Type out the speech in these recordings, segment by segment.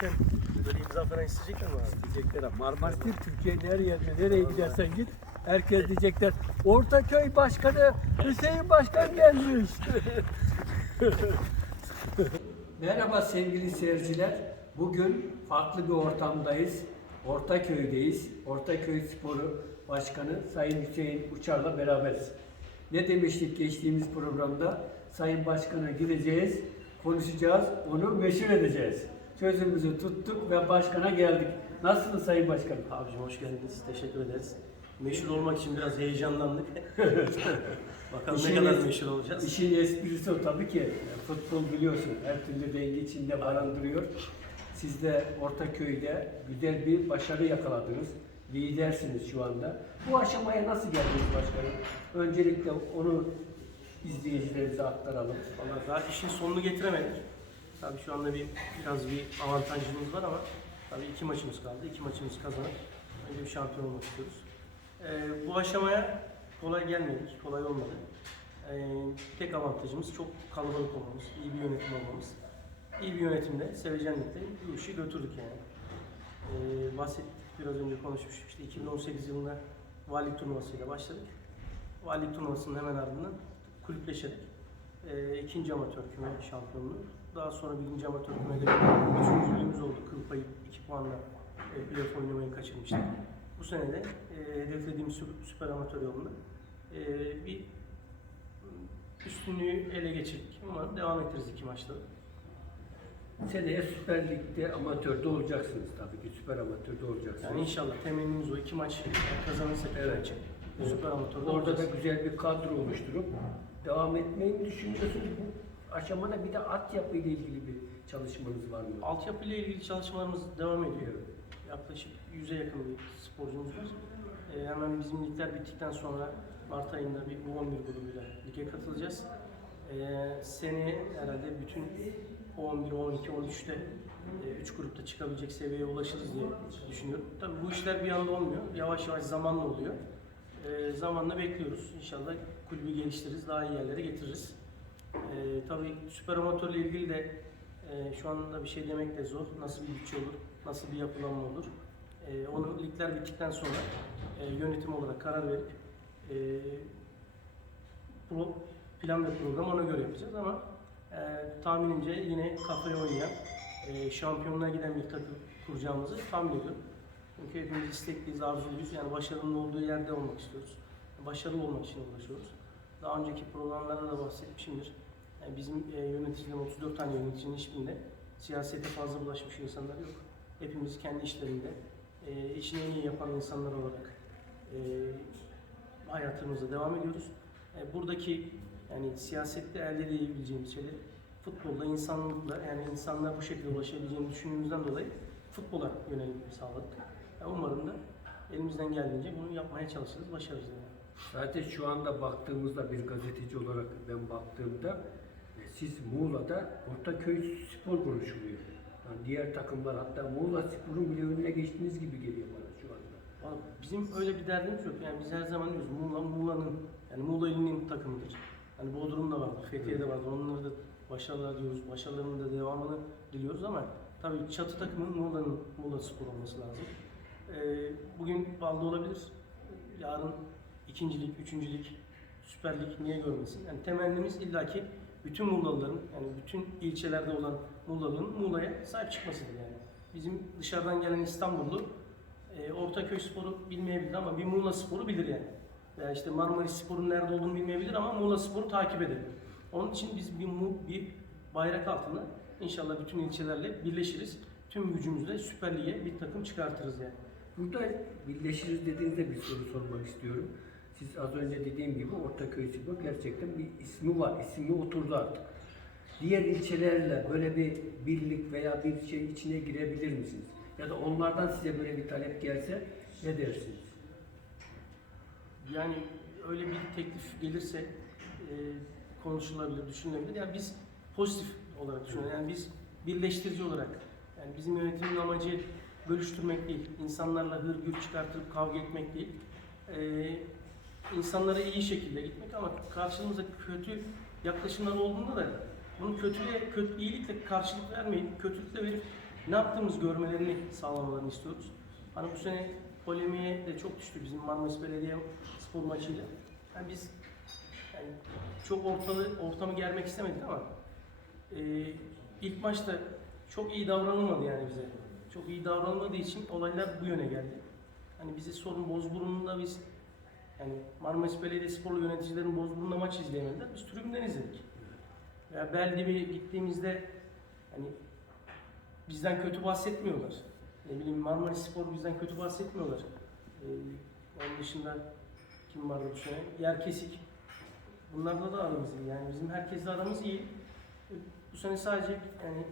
gelirken böyle imza falan isteyecekler mi abi? diyecekler. ha. Marmaris'tir Türkiye'nin her yerine nereye gidersen git herkes diyecekler Ortaköy Başkanı Hüseyin Başkan gelmiş. Merhaba sevgili seyirciler. Bugün farklı bir ortamdayız. Ortaköy'deyiz. Ortaköy Sporu Başkanı Sayın Hüseyin Uçar'la beraberiz. Ne demiştik geçtiğimiz programda? Sayın Başkan'a gideceğiz, konuşacağız, onu meşhur edeceğiz. Sözümüzü tuttuk ve başkana geldik. Nasılsınız Sayın Başkanım? Abicim hoş geldiniz. Teşekkür ederiz. Meşhur olmak için biraz heyecanlandık. Bakalım İşin ne kadar es- meşhur olacağız. İşin esprisi o tabii ki. Futbol biliyorsun her türlü denge içinde barındırıyor. Siz de Ortaköy'de güzel bir başarı yakaladınız. Lidersiniz şu anda. Bu aşamaya nasıl geldiniz başkanım? Öncelikle onu izleyicilerimize aktaralım. Vallahi daha işin sonunu getiremedik. Tabii şu anda bir biraz bir avantajımız var ama tabii iki maçımız kaldı. İki maçımızı kazanıp önce bir şampiyon olmak istiyoruz. Ee, bu aşamaya kolay gelmedik, kolay olmadı. Ee, tek avantajımız çok kalabalık olmamız, iyi bir yönetim olmamız. İyi bir yönetimle, sevecenlikle bu işi götürdük yani. Ee, bahsettik, biraz önce konuşmuştuk. İşte 2018 yılında valilik turnuvasıyla başladık. Valilik turnuvasının hemen ardından kulüpleşerek e, ikinci amatör küme şampiyonluğu. Daha sonra birinci amatör kümede üçüncülüğümüz oldu. Kıl payı 2 puanla e, playoff oynamayı kaçırmıştık. Bu sene de e, hedeflediğimiz sü- süper amatör yolunda e, bir üstünlüğü ele geçirdik. Ama devam ederiz iki maçta. da. Seneye Süper Lig'de amatörde olacaksınız tabii ki. Süper amatörde olacaksınız. Yani inşallah temennimiz o. iki maç kazanırsak Evet. maçı süper amatörde Orada da olacağız. güzel bir kadro oluşturup devam etmeyi mi düşünüyorsunuz? Aşamada bir de altyapı ile ilgili bir çalışmanız var mı? Altyapı ile ilgili çalışmalarımız devam ediyor. Yaklaşık 100'e yakın bir sporcumuz var. Ee, hemen bizim ligler bittikten sonra Mart ayında bir bu 11 grubuyla lige katılacağız. Ee, seneye herhalde bütün U11, U12, U13'te 3 grupta çıkabilecek seviyeye ulaşırız diye düşünüyorum. Tabii bu işler bir anda olmuyor. Yavaş yavaş zamanla oluyor. Ee, zamanla bekliyoruz. İnşallah kulübü geliştiririz, daha iyi yerlere getiririz. Ee, tabii süper amatörle ilgili de e, şu anda bir şey demek de zor. Nasıl bir bütçe olur, nasıl bir yapılanma olur. E, onu ligler bittikten sonra e, yönetim olarak karar verip e, pro, plan ve program ona göre yapacağız ama e, tahminimce yine kafaya oynayan, e, şampiyonluğa giden bir takım kuracağımızı tahmin ediyorum. Çünkü hepimiz istekliyiz, arzuluyuz. Yani başarının olduğu yerde olmak istiyoruz. Başarılı olmak için uğraşıyoruz. Daha önceki programlarda da bahsetmişimdir. Yani bizim e, yöneticilerin 34 tane yöneticinin hiçbirinde siyasete fazla bulaşmış insanlar yok. Hepimiz kendi işlerinde e, işini en iyi yapan insanlar olarak e, hayatımıza devam ediyoruz. E, buradaki yani siyasette elde edebileceğimiz şeyleri futbolda insanlıkla yani insanlar bu şekilde ulaşabileceğini düşündüğümüzden dolayı futbola yönelim sağladık. E, umarım da elimizden geldiğince bunu yapmaya çalışırız, başarırız yani. Zaten şu anda baktığımızda bir gazeteci olarak ben baktığımda e, siz Muğla'da Ortaköy Spor konuşuluyor. Yani diğer takımlar hatta Muğla Spor'un bile önüne geçtiğiniz gibi geliyor bana şu anda. Bizim öyle bir derdimiz yok. Yani biz her zaman diyoruz Muğla Muğla'nın yani Muğla ilinin takımıdır. Hani Bodrum'da vardı, Fethiye'de vardı. Onları da başarılar diyoruz. Başarılarının da devamını diliyoruz ama tabii çatı takımın Muğla'nın Muğla Spor olması lazım. Ee, bugün Balda olabilir. Yarın ikincilik, üçüncülük, Süper Lig niye görmesin? Yani temennimiz illaki bütün Muğlalıların yani bütün ilçelerde olan Muğlalıların Muğla'ya sahip çıkmasıdır yani. Bizim dışarıdan gelen İstanbullu e, Ortaköy Sporu bilmeyebilir ama bir Muğla Sporu bilir yani. Veya işte Marmaris Spor'un nerede olduğunu bilmeyebilir ama Muğla Sporu takip eder. Onun için biz bir, bir bayrak altında inşallah bütün ilçelerle birleşiriz. Tüm gücümüzle Süper Lig'e bir takım çıkartırız yani. Burada birleşiriz dediğinizde bir soru sormak istiyorum. Siz az önce dediğim gibi Ortaköy Spor gerçekten bir ismi var. İsmi oturdu artık. Diğer ilçelerle böyle bir birlik veya bir şey içine girebilir misiniz? Ya da onlardan size böyle bir talep gelse ne dersiniz? Yani öyle bir teklif gelirse e, konuşulabilir, düşünülebilir. Yani biz pozitif olarak düşünüyoruz. Yani biz birleştirici olarak, yani bizim yönetimin amacı bölüştürmek değil, insanlarla hırgür çıkartıp kavga etmek değil. E, insanlara iyi şekilde gitmek ama karşımıza kötü yaklaşımlar olduğunda da bunu kötüye, kötü, iyilikle karşılık vermeyip, kötülükle verip ne yaptığımız görmelerini sağlamalarını istiyoruz. Hani bu sene polemiğe de çok düştü bizim Marmaris Belediye spor maçıyla. Yani biz yani çok ortalı, ortamı germek istemedik ama e, ilk maçta çok iyi davranılmadı yani bize. Çok iyi davranılmadığı için olaylar bu yöne geldi. Hani bizi sorun Bozburun'da biz yani Marmaris Belediyesporlu yöneticilerin Bozburun'da maç izleyemediler. Biz tribünden izledik. Veya Beldib'e gittiğimizde hani bizden kötü bahsetmiyorlar. Ne bileyim Marmaris Spor bizden kötü bahsetmiyorlar. Ee, onun dışında kim vardı bu sene? Yer kesik. Bunlarla da aramız iyi. Yani bizim herkesle aramız iyi. Bu sene sadece yani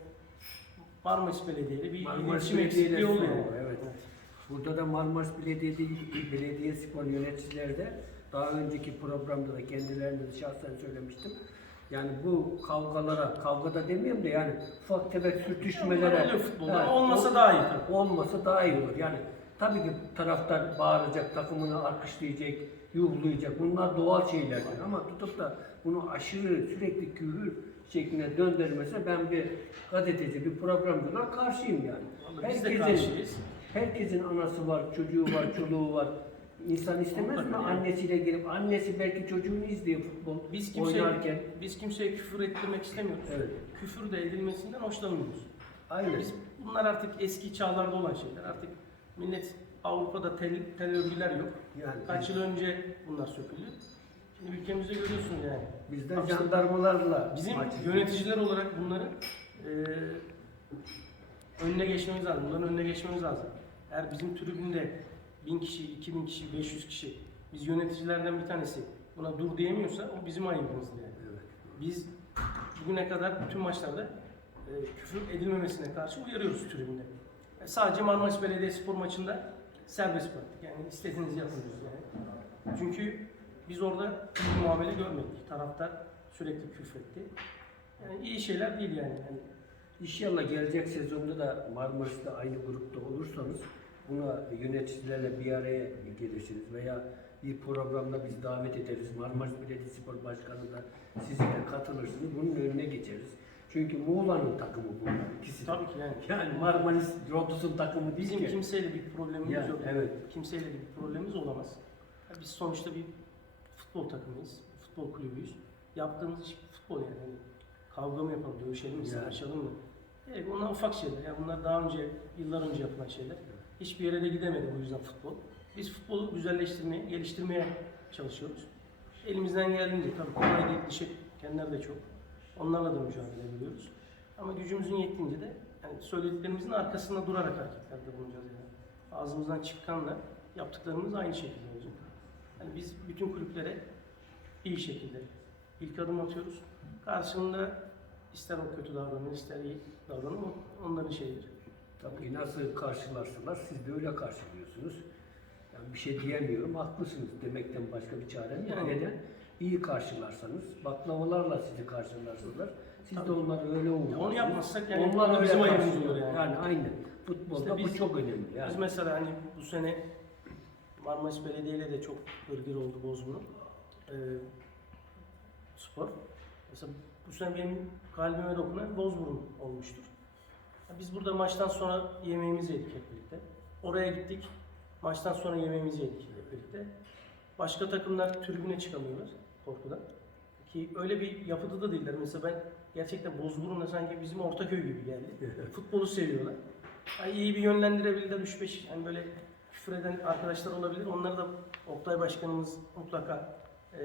Marmaris Belediye'yle bir Marmaris iletişim eksikliği yani. var, evet. Burada da Marmaris Belediyesi, Belediye Spor yöneticileri de daha önceki programda da kendilerine de şahsen söylemiştim. Yani bu kavgalara, kavgada demiyorum da yani ufak tefek sürtüşmelere Öyle futbolda ama olmasa ol- daha iyi tabii. olmasa daha iyi olur. Yani tabii ki taraftar bağıracak, takımını alkışlayacak, yuhlayacak. Bunlar doğal şeylerdir ama tutup da bunu aşırı sürekli küfür şekline döndürmese ben bir gazeteci, bir programcılar karşıyım yani. Vallahi Biz de Herkesin- karşıyız. Herkesin anası var, çocuğu var, çoluğu var. İnsan istemez mi annesiyle gelip annesi belki çocuğunu izliyor futbol Biz kimseye, oynarken. biz kimseye küfür ettirmek istemiyoruz. Evet. Küfür de edilmesinden hoşlanmıyoruz. Aynen. Biz bunlar artık eski çağlarda olan şeyler. Artık millet Avrupa'da tel, tel örgüler yok. Yani Kaç yıl önce bunlar söküldü. Şimdi ülkemizde görüyorsunuz yani. bizden işte jandarmalarla Bizim maç yöneticiler olarak bunları eee önüne geçmemiz lazım. Bunların önüne geçmemiz lazım. Eğer bizim tribünde 1000 kişi, 2000 kişi, 500 kişi biz yöneticilerden bir tanesi buna dur diyemiyorsa o bizim ayıbımızdır yani. Evet. Biz bugüne kadar bütün maçlarda e, küfür edilmemesine karşı uyarıyoruz tribünde. E, sadece Marmaris Belediyespor maçında serbest bıraktık. Yani istediğinizi yapın diyoruz yani. Çünkü biz orada iyi muamele görmedik. Taraftar sürekli küfretti. Yani iyi şeyler değil yani. yani İnşallah gelecek sezonda da Marmaris'te aynı grupta olursanız buna yöneticilerle bir araya gelirsiniz veya bir programda biz davet ederiz. Marmaris Belediyespor Başkanı da siz de katılırsınız. Bunun önüne geçeriz. Çünkü Muğla'nın takımı bunlar ikisi. tabii ki yani. Yani Marmaris Rotus'un takımı değil Bizim ki. kimseyle bir problemimiz Yani, yok. evet. Kimseyle bir problemimiz olamaz. Biz sonuçta bir futbol takımıyız, futbol kulübüyüz. Yaptığımız iş futbol yani. Hani kavga mı yapalım, dövüşelim mi, Yani. savaşalım mı? Evet, bunlar ufak şeyler. Yani bunlar daha önce, yıllar önce yapılan şeyler. Hiçbir yere de gidemedi bu yüzden futbol. Biz futbolu güzelleştirmeye, geliştirmeye çalışıyoruz. Elimizden geldiğince tabii kolay değil, dış etkenler de çok. Onlarla da mücadele ediyoruz. Ama gücümüzün yettiğince de yani söylediklerimizin arkasında durarak hareketlerde bulunacağız yani. Ağzımızdan çıkanla yaptıklarımız aynı şekilde olacak. Yani biz bütün kulüplere iyi şekilde ilk adım atıyoruz. Karşılığında ister o kötü davranır, ister iyi davranır, onların şeyidir. Tabii nasıl karşılarsalar siz de öyle karşılıyorsunuz. Yani bir şey diyemiyorum, haklısınız demekten başka bir çarem yok. Yani. Neden? İyi karşılarsanız, baklavalarla sizi karşılarsalar, siz de Tabii. onları öyle uğurlarsınız. onu yapmazsak yani Onlar da bizim ayıbımız olur yani. Yani aynen. Futbolda İşte bu biz- çok önemli. Yani. Biz mesela hani bu sene Marmaris Belediye ile de çok hırgür oldu Bozburun. Ee, spor. Mesela bu sene benim kalbime dokunan Bozburun olmuştur. Biz burada maçtan sonra yemeğimizi yedik hep birlikte. Oraya gittik. Maçtan sonra yemeğimizi yedik hep birlikte. Başka takımlar tribüne çıkamıyorlar korkudan. Ki öyle bir yapıda da değiller. Mesela ben gerçekten Bozburun'da sanki bizim Ortaköy gibi geldi. Futbolu seviyorlar. Yani iyi bir yönlendirebilirler 3-5 yani böyle küfür eden arkadaşlar olabilir. Onları da Oktay Başkanımız mutlaka e,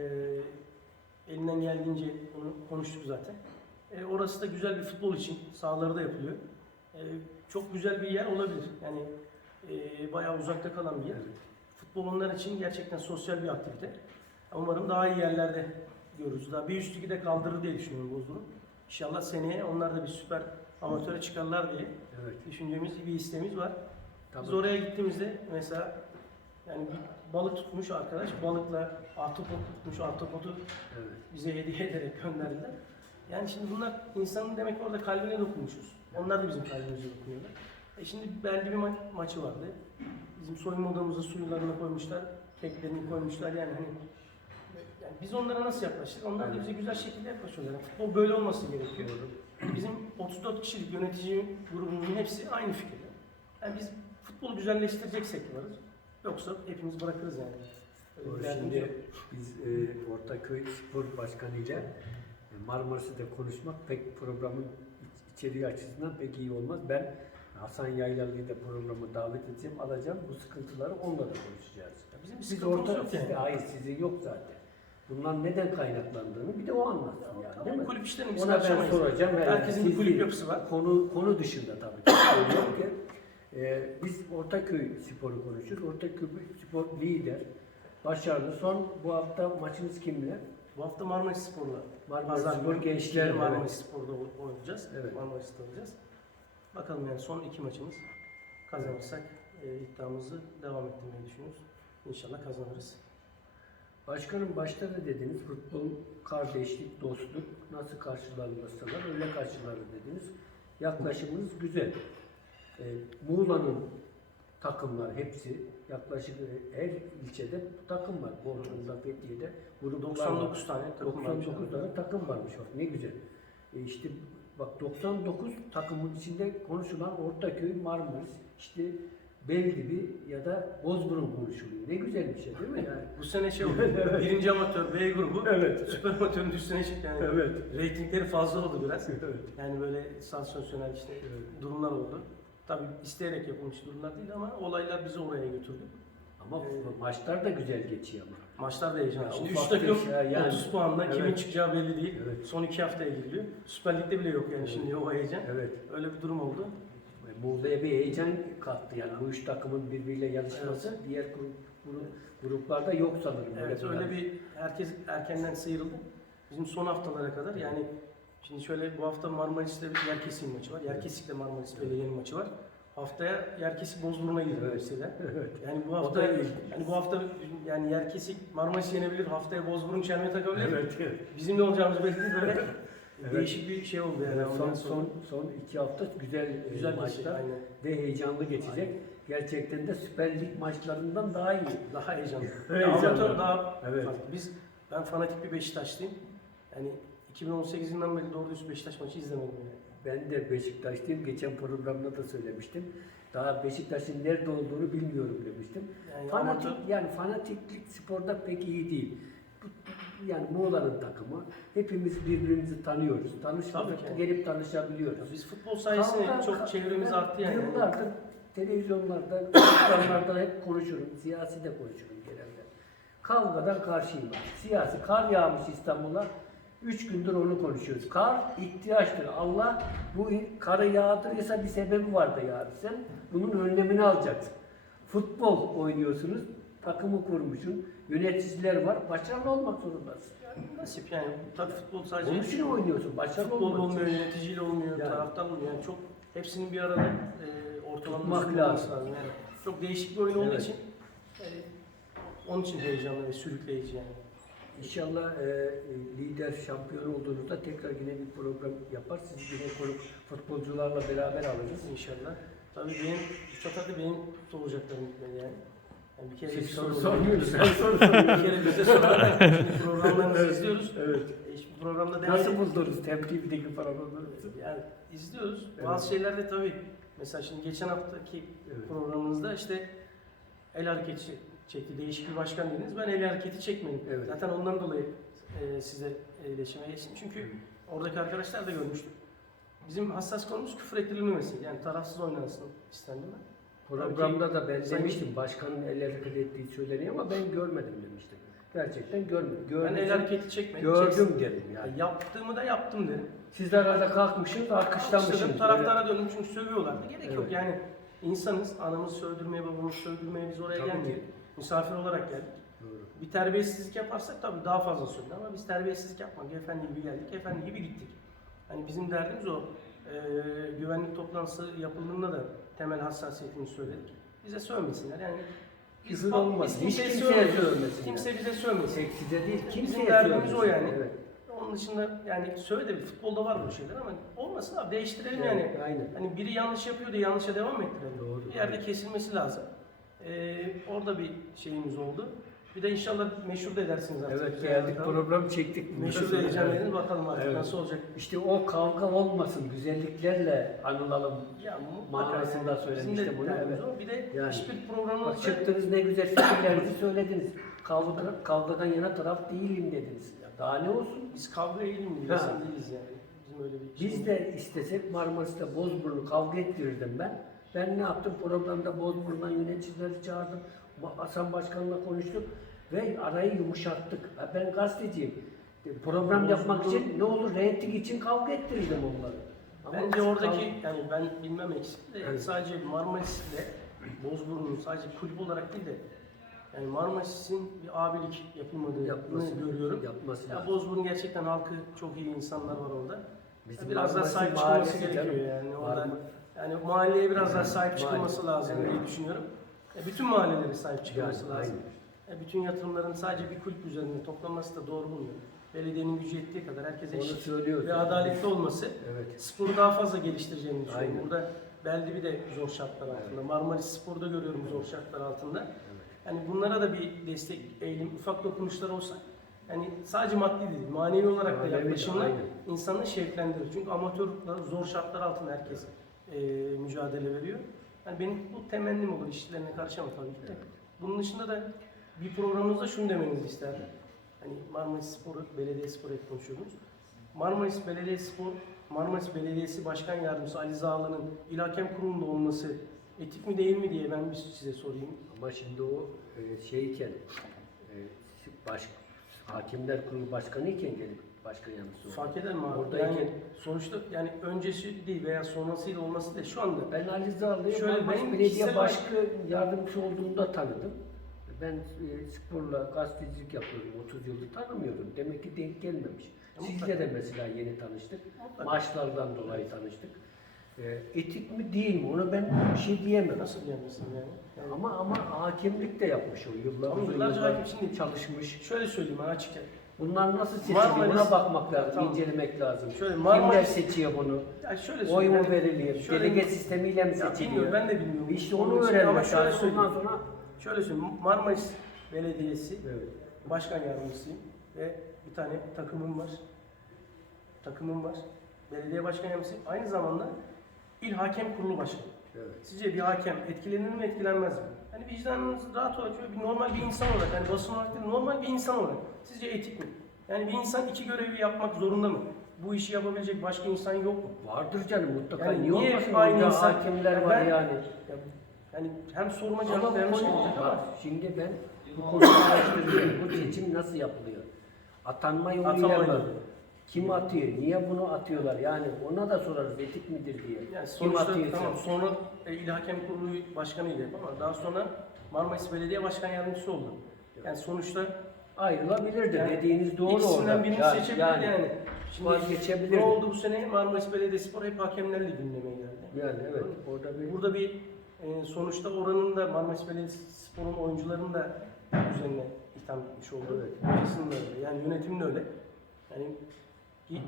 elinden geldiğince bunu konuştuk zaten. E, orası da güzel bir futbol için sahaları da yapılıyor. E, çok güzel bir yer olabilir. Yani e, bayağı uzakta kalan bir yer. Futbol onlar için gerçekten sosyal bir aktivite. Umarım daha iyi yerlerde görürüz. Daha bir üst de kaldırır diye düşünüyorum Bozburun. İnşallah seneye onlar da bir süper amatöre çıkarlar diye Evet. düşüncemiz, bir isteğimiz var. Tabii. Biz oraya gittiğimizde mesela yani bir balık tutmuş arkadaş, balıkla ahtapot tutmuş ahtapotu Evet. bize hediye ederek gönderdiler. Yani şimdi bunlar insanın demek orada kalbine dokunmuşuz. Onlar da bizim kalbimize dokunuyorlar. E şimdi belli bir ma- maçı vardı. Bizim soyunma odamıza suyularını koymuşlar, keklerini koymuşlar yani hani yani biz onlara nasıl yaklaştık? Onlar da bize güzel şekilde yaklaşıyorlar. Yani futbol böyle olması gerekiyor. Bizim 34 kişilik yönetici grubumuzun hepsi aynı fikirde. Yani biz futbolu güzelleştireceksek varız. Yoksa hepimiz bırakırız yani. Doğru. Şimdi biz e, Ortaköy Spor Başkanı ile e, Marmaris'te konuşmak pek programın iç- içeriği açısından pek iyi olmaz. Ben Hasan Yaylalı'yı da programa davet edeceğim, alacağım. Bu sıkıntıları onunla da konuşacağız. Ya Bizim bir orta, yok sizde, yani. hayır sizin yok zaten. Bundan neden kaynaklandığını bir de o anlatsın yani değil Tamam, kulüp işlerini biz Ona ben soracağım. Yani Herkesin bir kulüp yapısı var. Konu konu dışında tabii ki söylüyorum ki e, biz Ortaköy Spor'u konuşuyoruz. Ortaköy Spor lider, başarılı. Son bu hafta maçınız kimle? Bu hafta Marmaris Spor'la Marmaris Pazar Spor günü Gençler, Marmaris. Spor'da oy- oynayacağız. Evet. Marmaris'te oynayacağız. Bakalım yani son iki maçımız kazanırsak e, iddiamızı devam ettirmeyi düşünüyoruz. İnşallah kazanırız. Başkanım başta da dediniz futbol, kardeşlik, dostluk nasıl karşılanırsalar öyle karşılanır dediniz. Yaklaşımınız güzel. E, Muğla'nın takımlar hepsi yaklaşık e, her ilçede takım var. Bodrum'da, Fethiye'de var. 99 tane takım var. 99 tane takım varmış bak ne güzel. E işte bak 99 takımın içinde konuşulan Ortaköy, Marmaris, işte Beldibi ya da Bozburun konuşuluyor. Ne güzel bir şey değil mi yani? Bu sene şey oldu. birinci amatör B grubu. Evet. Süper amatörün üstüne çıktı yani. Evet. Reytingleri fazla oldu biraz. Evet. Yani böyle sansasyonel işte durumlar oldu. Tabii isteyerek yapılmış durumlar değil ama olaylar bizi oraya götürdü. Ama Evet. maçlar da güzel geçiyor ama. Maçlar da heyecanlı. Şimdi ufak 3 takım bir şey, yani. 30 puanla kimin Evet. çıkacağı belli değil. Evet. Son iki haftaya giriliyor. Süper Lig'de bile yok yani şimdi o heyecan. Evet. Öyle bir durum oldu. Muğla'ya bir heyecan kattı yani bu üç takımın birbiriyle yarışması diğer grup, grup, gruplarda yok sanırım. Evet öyle bir herkes erkenden sıyrıldı. Bizim son haftalara kadar yani şimdi şöyle bu hafta Marmaris'te bir Yerkesin maçı var. Yerkesik'te Marmaris Belediye'nin maçı var. Haftaya Yerkesik Bozburun'a gidiyor Evet. mesela. Evet. Yani bu hafta yani bu hafta yani Yerkesik Marmaris yenebilir. Haftaya Bozburun çelme takabilir. Evet. evet. Bizim ne olacağımız belli değil böyle. Evet. Değişik bir şey oldu yani. Evet, son, son, son iki hafta güzel, e, Güzel bir şey. maçlar Aynen. ve heyecanlı geçecek. Gerçekten de Süper Lig maçlarından daha iyi. Daha heyecanlı. Heyecanlı. Amatör daha Evet. farklı. Biz ben fanatik bir Beşiktaşlıyım. Yani 2018 yılından beri doğru düz Beşiktaş maçı izlemedim yani. Ben de Beşiktaşlıyım. Geçen programda da söylemiştim. Daha Beşiktaş'ın nerede olduğunu bilmiyorum demiştim. Yani Fanatik amatör- yani fanatiklik sporda pek iyi değil. Bu- Yani Muğla'nın takımı. Hepimiz birbirimizi tanıyoruz. Tanışmadık gelip tanışabiliyoruz. Biz futbol sayesinde Kavga- çok çevremiz ben arttı yani. Yıllardır televizyonlarda, ekranlarda hep konuşurum. Siyasi de konuşurum genelde. Kavgadan karşıyım ben. Siyasi. Kar yağmış İstanbul'a. Üç gündür onu konuşuyoruz. Kar ihtiyaçtır. Allah bu karı yağdırırsa bir sebebi vardı yani. Sen bunun önlemini alacaksın. Futbol oynuyorsunuz. Takımı kurmuşsun. Yöneticiler var. Başarılı olmak zorundasın. Nasip yani. Tabii futbol sadece Onun için oynuyorsun. Başarılı futbol olmak olmuyor, için. yöneticiyle olmuyor, Yani. taraftan olmuyor. Yani çok hepsinin bir arada e, Tutmak tutulması lazım. Yani. Çok değişik bir oyun olduğu Evet. için e, onun için heyecanlı ve sürükleyici yani. İnşallah e, lider şampiyon olduğunuzda tekrar yine bir program yapar. Sizi yine konuk futbolcularla beraber alırız. İnşallah. Tabii benim, sefer de benim soracaklarım gitmedi yani. yani bir kere Siz bir soru sormuyoruz. Sen soru bir soruyorsun. kere bize sorarak şimdi programlarınızı izliyoruz. Evet. E, şimdi programda Nasıl denedik. buldunuz TV'deki programları? Yani izliyoruz. Evet. Bazı şeyler de tabii mesela şimdi geçen haftaki Evet. programımızda işte el hareketi çekti. Değişik bir başkan dediniz. Ben el hareketi çekmedim. Evet. Zaten ondan dolayı e, size iletişime geçtim. Çünkü oradaki arkadaşlar da görmüştüm. Bizim hassas konumuz küfür ettirilmemesi. Yani tarafsız oynansın istendi mi? Programda da ben demiştim başkanın el hareket ettiği söyleniyor ama ben görmedim demiştim. Gerçekten görmedim. Ben Gördüm, el hareketi çekmedim. gördüm çeksin. dedim yani. Yani yaptığımı da yaptım dedim. Sizler arada kalkmışsınız, alkışlamışsınız. Alkışladım, taraftara döndüm çünkü sövüyorlardı. Gerek yok Evet. yani insanız, anamızı sövdürmeye, babamızı sövdürmeye biz oraya Tabii gelmedik. ki. Misafir olarak geldik. Doğru. Bir terbiyesizlik yaparsak tabii daha fazla söylenir ama biz terbiyesizlik yapmadık. Efendi gibi geldik, efendi gibi gittik. Hani bizim derdimiz o. Ee, güvenlik toplantısı yapıldığında da temel hassasiyetini söyledik. Bize sövmesinler yani. Bak- olmaz. biz Hiç kimseye kimseye sövmeyiz. sövmesin. Kimse bize sövmesin. Tek size değil, Bizim kimseye derdimiz o yani. Evet. Onun dışında yani söyle de futbolda var bu şeyler ama olmasın abi değiştirelim Evet, yani. Aynen. Hani biri yanlış yapıyor da yanlışa devam ettirelim. Doğru. Bir yerde kesilmesi lazım. Ee, orada bir şeyimiz oldu. Bir de inşallah meşhur da edersiniz artık. Evet geldik bakalım. program çektik. Meşhur da edeceğim bakalım artık Evet. nasıl olacak. İşte o kavga olmasın, güzelliklerle anılalım. Ya mutlaka Manasında yani. Bizim de bunu, derdimiz evet. o. Bir de Yani. hiçbir programımızda Bak çıktınız ne güzel fikirlerinizi söylediniz. Kavga, kavgadan yana taraf değilim dediniz. Ya daha ne olsun? biz kavga eğilim bir Ha. değiliz yani. Bizim öyle bir Biz de istesek Marmaris'te Bozburnu kavga ettirirdim ben. Ben ne yaptım? Programda Bozburnu'dan yöneticileri çağırdım. Hasan Başkan'la konuştuk ve arayı yumuşattık. Ben gazeteciyim. E, Program yapmak için ne olur reyting için kavga ettirdim onları. Ama Bence oradaki kav- yani ben bilmem eksik de yani sadece Marmaris'le Bozburnu'nun sadece kulüp olarak değil de yani Marmaris'in bir abilik yapılmadığını Yapması- görüyorum. yapması ya. Bozburnu gerçekten halkı çok iyi insanlar var orada. Bizim biraz daha sahip mahallesi gerekiyor yani orada. Yani mahalleye biraz daha sahip çıkılması Mahalle, lazım evet. diye düşünüyorum. Ya bütün mahallelere sahip çıkılması Yani, lazım. Ya bütün yatırımların sadece bir kulüp üzerinde toplanması da doğru bulmuyorum. Belediyenin gücü yettiği kadar herkese eşit ve adaletli olması Evet. sporu daha fazla geliştireceğini düşünüyorum. Aynen. Burada Beldibi de zor şartlar altında. Marmaris Spor'da görüyorum zor şartlar altında. Yani bunlara da bir destek, eğilim, ufak dokunuşlar olsa yani sadece maddi değil, manevi olarak da Manevi de, yaklaşımla insanı şevklendirir. Çünkü amatör zor şartlar altında herkes e, mücadele veriyor. Yani benim bu temennim olur. İşçilerine karışamam tabii ki de. Bunun dışında da bir programımızda şunu demenizi isterdim. Hani Marmaris Spor'u, Belediye Spor'u hep konuşuyordunuz. Marmaris Belediye Spor, Marmaris Belediyesi Başkan Yardımcısı Ali Zağlı'nın İl Hakem Kurulu'nda olması etik mi değil mi diye ben bir size sorayım. Ama şimdi o e, şeyken e, baş, hakimler kurulu başkanı iken gelip başkan yardımcısı oldu. Fark eder mi abi? Oradayken- Yani sonuçta yani öncesi değil veya sonrasıyla olması değil. Şu anda Ben Ali Zarlı'yı Şöyle benim Belediye Başkanı yardımcısı olduğunda tanıdım. Ben e, sporla gazetecilik yapıyorum. 30 yıldır tanımıyordum. Demek ki denk gelmemiş. Sizle de mesela yeni tanıştık. Mutlaka. Maçlardan dolayı tanıştık. E, etik mi değil mi? Ona ben bir şey diyemem. nasıl diyemezsin yani? yani Ama ama hakemlik de yapmış o yıllar. Ama uzun yıllarca yıllar hakim şimdi- çalışmış. şöyle söyleyeyim ben açıkça. Bunlar nasıl seçiliyor? Marmaris- Buna bakmak lazım, Tamam. incelemek lazım. Şöyle Kimler Marmaris- seçiyor bunu? Yani şöyle Oy mu veriliyor? şöyle- Delege sistemiyle mi Ya seçiliyor? bilmiyorum ben de bilmiyorum. İşte Onun onu için öğrenmek Ama şöyle lazım. söyleyeyim. Sonra Şöyle söyleyeyim. Marmaris Belediyesi evet. başkan yardımcısıyım ve bir tane takımım var. Takımım var. Belediye başkan yardımcısıyım. Aynı zamanda İl Hakem Kurulu Başkanı. Evet. Sizce bir hakem etkilenir mi etkilenmez mi? Hani vicdanınız rahat olarak şöyle bir normal bir insan olarak, hani basın olarak değil, normal bir insan olarak sizce etik mi? Yani bir insan iki görevi yapmak zorunda mı? Bu işi yapabilecek başka insan yok mu? Vardır canım mutlaka. Yani niye olmasın? aynı insan- hakimler var ben- yani. Ya, yani hem soruma cevap vermiş olacak ama şimdi ben bu konuyu araştırıyorum. Bu seçim nasıl yapılıyor? Atanma yoluyla mı? Kim atıyor? Niye bunu atıyorlar? Yani ona da sorarız etik midir diye. yani Kim sonuçta atıyorsa. tamam sonra e, İl Hakem Kurulu başkanıydı ama daha sonra Marmaris Belediye Başkan Yardımcısı oldu. Yani sonuçta Ayrılabilirdi. Yani Dediğiniz doğru ikisinden orada. birini Yani- seçebilir yani. Şimdi vazgeçebilirdi. ne oldu bu sene? Marmaris Belediyespor hep hakemlerle gündeme geldi. Yani evet orada bir Burada bir e, sonuçta oranın da Marmaris Belediyespor'un oyuncularının da üzerine itham etmiş oldu. Evet. Hocasının da öyle. Yani yönetimin de öyle. Yani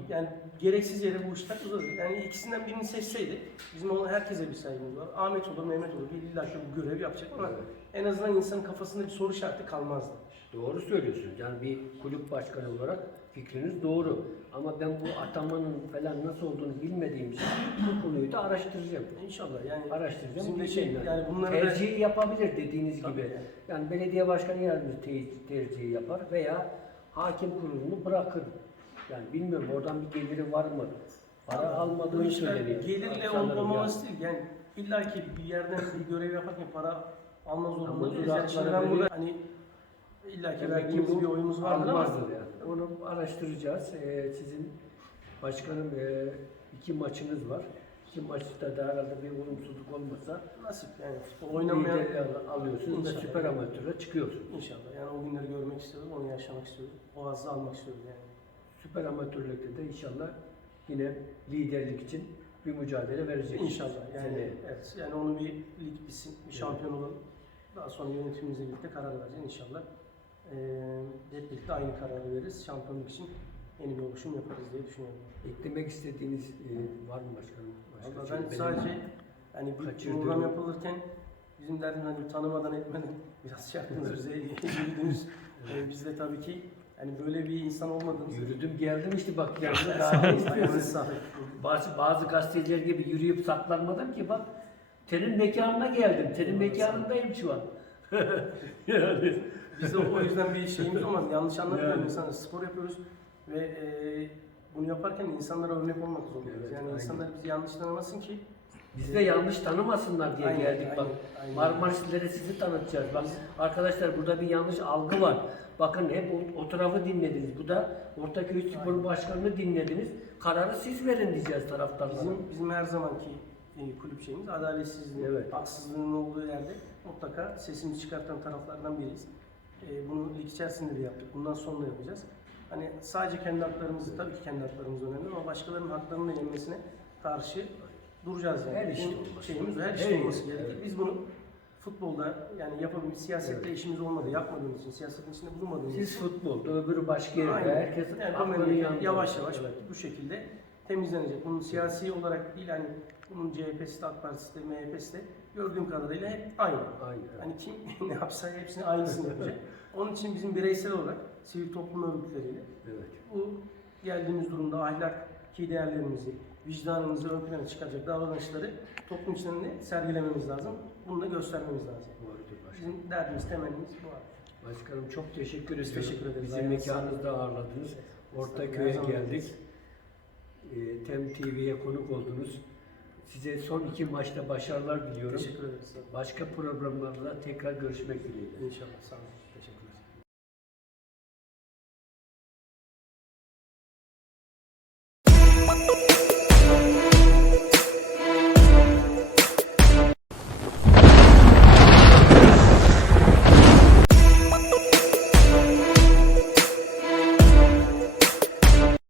yani gereksiz yere bu işler uzadı. Yani ikisinden birini seçseydi bizim ona herkese bir saygımız var. Ahmet olur, Mehmet olur. Bir illa ki bu görevi yapacak ama Evet. en azından insanın kafasında bir soru işareti kalmazdı. Doğru söylüyorsun. Yani bir kulüp başkanı olarak fikriniz doğru. Ama ben bu atamanın falan nasıl olduğunu bilmediğim için bu konuyu da araştıracağım. İnşallah yani Araştıracağım. bizim de bileceğim şey yani bunları da tercihi yapabilir dediğiniz Tabii gibi. yani. Yani belediye başkanı yardımcısı te- tercihi yapar veya hakim kurulunu bırakır. Yani bilmiyorum oradan bir geliri var mı? Para almadığını söyleniyor. gelirle Sanırım olmaması değil. Yani illa ki bir yerden bir görev yaparken para alma zorunda değiliz. Yani şimdi ben burada hani illa ki verdiğimiz bir oyumuz vardır ama yani. Onu araştıracağız. Ee, sizin başkanım e, iki maçınız var. İki maçta da herhalde bir olumsuzluk olmasa nasip yani futbol oynamayan alıyorsunuz ve süper amatöre çıkıyorsunuz. inşallah. Yani o günleri görmek istiyorum, onu yaşamak istiyorum. O hazzı almak istiyorum yani. Süper amatörlükte de inşallah yine liderlik için bir mücadele vereceksiniz. İnşallah. Yani Seneye. evet. Yani onu bir lig bitsin, bir şampiyon olalım. Daha sonra yönetimimizle birlikte karar vereceğiz inşallah. Ee, hep birlikte aynı kararı veririz. Şampiyonluk için yeni bir oluşum yaparız diye düşünüyorum. Eklemek istediğiniz e, var mı başkanım? Başka Vallahi ben sadece hani bir Kaçırdığım- program yapılırken Bizim derdimiz hani tanımadan etmeden biraz şey yaptınız bize yürüdünüz. Ee, biz de tabii ki hani böyle bir insan olmadığımız Yürüdüm geldim işte bak yanında daha ne istiyorsun? Bazı, bazı gazeteciler gibi yürüyüp saklanmadım ki bak. Senin mekanına geldim. Senin mekanındayım şu an. yani. Biz o yüzden bir şeyimiz olmaz. Yanlış anlatmayalım. Yani. İnsanlar spor yapıyoruz ve e, bunu yaparken insanlara örnek olmak zorundayız. Evet, yani aynen. insanlar bizi yanlış tanımasın ki. Biz de yanlış tanımasınlar diye Aynen, geldik bak. aynen, aynen. Marmarislere sizi tanıtacağız. Bak arkadaşlar burada bir yanlış algı var. Bakın hep o, o tarafı dinlediniz. Bu da Ortaköy Spor Aynen. Başkanı'nı dinlediniz. Kararı siz verin diyeceğiz taraftarlara. Bizim bizim her zamanki e, kulüp şeyimiz adaletsizliğin, Evet. haksızlığın olduğu yerde mutlaka sesimizi çıkartan taraflardan biriyiz. E, bunu lig içerisinde de yaptık. Bundan sonra da yapacağız. Hani sadece kendi haklarımızı, tabii ki kendi haklarımız önemli ama başkalarının haklarının yenmesine karşı duracağız yani. Her Bizim olması şeyimiz, her işte olması gerekir. evet. Biz bunu futbolda yani yapabilmiş, siyasette Evet. işimiz olmadı, yapmadığımız için, siyasetin içinde bulunmadığımız Siz için. futbolda, öbürü başka yerde. Aynen. Herkes yani bu yavaş yavaş Evet. bu şekilde temizlenecek. Bunun siyasi olarak değil hani bunun CHP'si de AK Partisi de MHP'si de gördüğüm kadarıyla hep aynı. Aynen. Hani kim ne yapsa hepsini aynısını yapacak. Onun için bizim bireysel olarak sivil toplum örgütleriyle Evet. bu geldiğimiz durumda ahlaki değerlerimizi, vicdanımızı ön plana çıkaracak davranışları toplum içinde sergilememiz lazım. Bunu da göstermemiz lazım. Doğrudur başkanım. Bizim derdimiz, temennimiz bu abi. Başkanım çok teşekkür ediyorum. teşekkür ederiz. Bizi Ayağınıza mekanınızda ağırladınız. Her Ortaköy'e geldik. Ee, Tem TV'ye konuk oldunuz. Size son iki maçta başarılar diliyorum. Teşekkür ederiz. Başka programlarda tekrar görüşmek dileğiyle. İnşallah. Sağ olun.